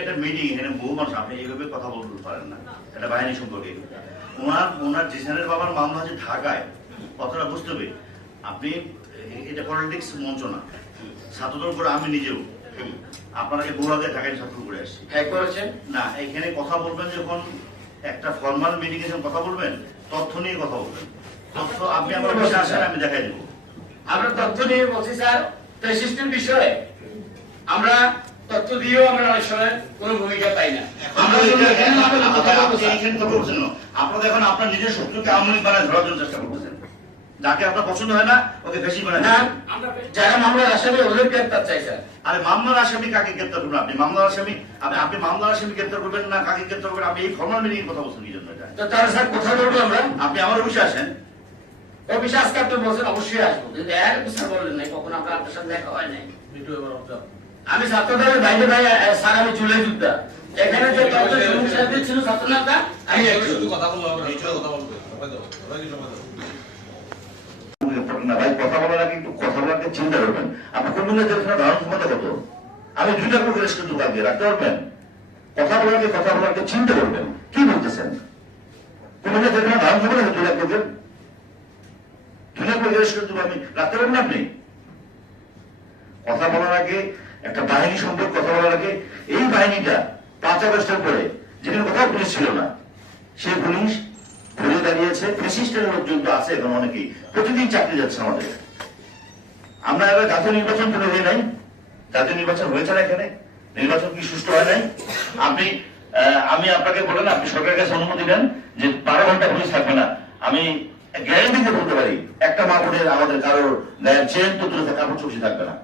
এটা মিটিং, এখানে বহু মানুষ, আপনি এইভাবে কথা বলতে পারেন না, এটা বাহিনী সম্পর্কে। ওনার জিসানের বাবার মামলা আছে ঢাকায়, কথাটা বুঝতে হবে। আপনি এটা পলিটিক্স মঞ্চ না, ছাত্রদের উপরে আমি নিজেও আপনাকে বহু আগে ঢাকায় ছাত্র করে আসছি করেছেন না। এখানে কথা বলবেন যখন একটা ফর্মাল মিটিং এ কথা বলবেন, তথ্য নিয়ে কথা বলবেন। তথ্য আপনি আমার অফিসে আসেন, আমি দেখাই দেবো। আমরা তথ্য নিয়ে বলছি স্যার, সিস্টেম বিষয়ে আমরা তথ্য দিয়েও আমরা অনেক সময় কোনো ভূমিকা পাই না। আমরা আপনারা দেখুন আপনার নিজের শত্রুকে আওয়ামী লীগ বানায় ধরার জন্য চেষ্টা করতেছেন, যাকে আপনার পছন্দ হয় না ওকে বেশি বানায় না। যারা মামলার আসামি ওদের গ্রেপ্তার চাই স্যার। আরে মামলার আসামি কাকে গ্রেপ্তার করবেন? আপনি মামলার আসামি, আপনি মামলার আসামি গ্রেপ্তার করবেন না কাকে গ্রেপ্তার করবেন? আপনি এই ফর্মাল মিটিং এর কথা বলছেন কি জন্য? এটা তো তারা স্যার কোথায় বলবো আমরা? আপনি আমার অফিসে আসেন। অফিসে আজকে আপনি বলছেন অবশ্যই আসবো, কিন্তু এর স্যার বললেন নাই, কখন আমরা আপনার সাথে দেখা হয় নাই। আমি ছাত্রদের বাইরে বাইরে স্যার, আমি জুলাই যোদ্ধা, এখানে যে তথ্য সমস্যা ছিল ছাত্রনেতা, আমি কথা বলবো কথা বলবো না ভাই, কথা বলার আগে একটু কথা বলার আগে চিন্তা করবেন। আপনি কোন জেলখানা ধারণ ক্ষমতা কত? আমি 2টা করে রেস্ট কিন্তু কাকে রাখতে পারবেন? কথা বলার আগে চিন্তা করবেন। কি বলতেছেন? কোন জেলখানা ধারণ ক্ষমতা কত? 2 লাখ লোকের 2 লাখ করে রেস্ট কিন্তু আমি রাখতে পারবেন আপনি? কথা বলার আগে একটা বাহিনী সম্পর্কে কথা বলার আগে, এই বাহিনীটা 5 আগস্টের পরে যেখানে কোথাও পুলিশ ছিল না, সেই পুলিশ ঘুরে দাঁড়িয়েছে। ফ্যাসিস্টের লোকজন তো আছে এখন অনেকেই, প্রতিদিন চাকরি যাচ্ছে আমাদের। আমরা এবার জাতীয় নির্বাচন তুলে দিই নাই? জাতীয় নির্বাচন হয়েছে না এখানে? নির্বাচন কি সুষ্ঠু হয় নাই? আমি আপনাকে বলেন, আপনি সরকারের কাছে অনুমতি দেন যে 12 ঘন্টা পুলিশ থাকবে না। আমি গ্যারান্টি দিয়ে বলতে পারি, একটা মা বোনের আমাদের কারোর গায়ের চেন তো তুলে কাপড় চুপসি থাকবে না।